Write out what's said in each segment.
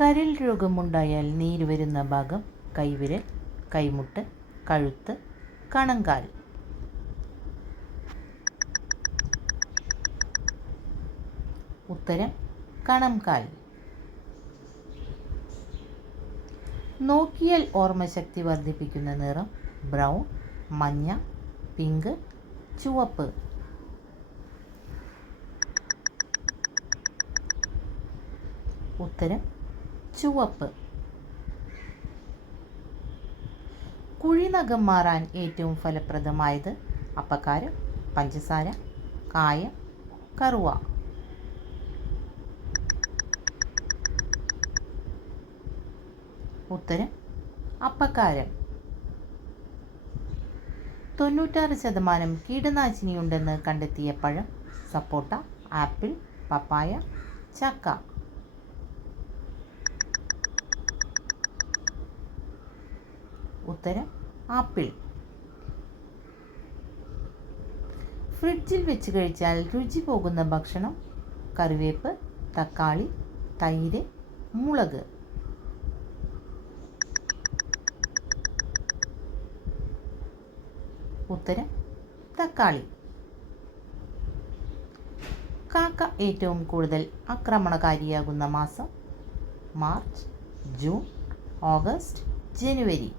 കരൾ രോഗമുണ്ടായാൽ നീര് വരുന്ന ഭാഗം കൈവിരൽ കൈമുട്ട് കഴുത്ത് കണങ്കാൽ. ഉത്തരം കണംകാൽ. നോക്കിയാൽ ഓർമ്മശക്തി വർദ്ധിപ്പിക്കുന്ന നിറം ബ്രൗൺ മഞ്ഞ പിങ്ക് ചുവപ്പ്. ഉത്തരം ചുവപ്പ്. കുഴിനഖം മാറാൻ ഏറ്റവും ഫലപ്രദമായത് അപ്പക്കാരം പഞ്ചസാര കായം കറുവ. ഉത്തരം അപ്പക്കാരം. തൊണ്ണൂറ്റാറ് ശതമാനം കീടനാശിനിയുണ്ടെന്ന് കണ്ടെത്തിയ പഴം സപ്പോട്ട ആപ്പിൾ പപ്പായ ചക്ക. ഉത്തരം ആപ്പിൾ. ഫ്രിഡ്ജിൽ വെച്ച് കഴിച്ചാൽ രുചി പോകുന്ന ഭക്ഷണം കറിവേപ്പ് തക്കാളി തൈര് മുളക്. ഉത്തരം തക്കാളി. കാക്ക ഏറ്റവും കൂടുതൽ ആക്രമണകാരിയാകുന്ന മാസം മാർച്ച് ജൂൺ ഓഗസ്റ്റ് ജനുവരി.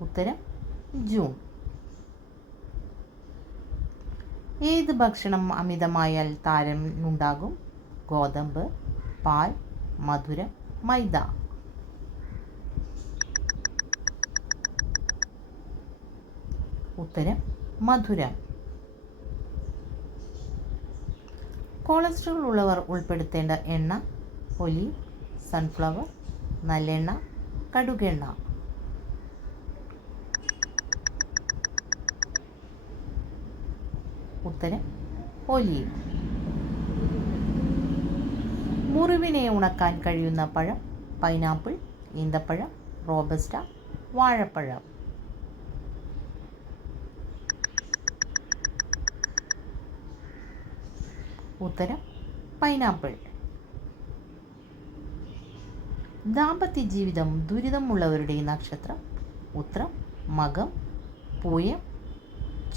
ഉത്തരം ജൂൺ. ഏത് ഭക്ഷണം അമിതമായാൽ താരം ഉണ്ടാകും? ഗോതമ്പ് പാൽ മധുരം മൈദ. ഉത്തരം മധുരം. കൊളസ്ട്രോൾ ഉള്ളവർ ഉൾപ്പെടുത്തേണ്ട എണ്ണ ഒലി സൺഫ്ലവർ നല്ലെണ്ണ കടുകെണ്ണ. ഉത്തരം ഒലിയും മുറിവിനെ ഉണക്കാൻ കഴിയുന്ന പഴം പൈനാപ്പിൾ ഈന്തപ്പഴം റോബസ്റ്റ വാഴപ്പഴം. ഉത്തരം പൈനാപ്പിൾ. ദാമ്പത്യ ജീവിതം ദുരിതമുള്ളവരുടെ നക്ഷത്രം ഉത്രം മകം പൂയം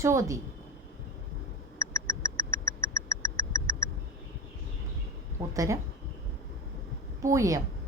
ചോതി. ഉത്തരം പൂയം.